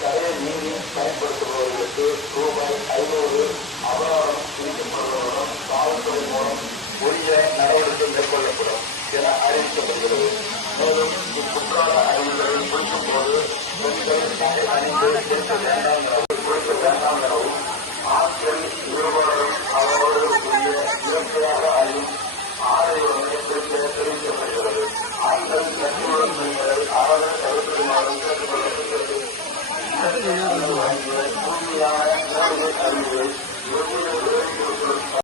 கரைய நீதி பயன்படுத்துபவர்களுக்கு ரூபாய் ஐநூறு அபராதம் விதிக்கப்படுவதுடன் காவல்துறை மூலம் உரிய நடவடிக்கை மேற்கொள்ளப்படும் என அறிவிக்கப்படுகிறது மேலும் இக்குற்றால அறிவுகளை குறிக்கும் போது பெண்கள் நகை அணிந்து இருக்க வேண்டாம் எனவும் குறிக்க வேண்டாம் எனவும் ஆண்கள் இருவரும் அவர்களுக்குரிய இயற்கையாக அணியும் ஆடையுடனே குறிக்க தெரிவிக்கப்படுகிறது ஆண்கள் Thank you.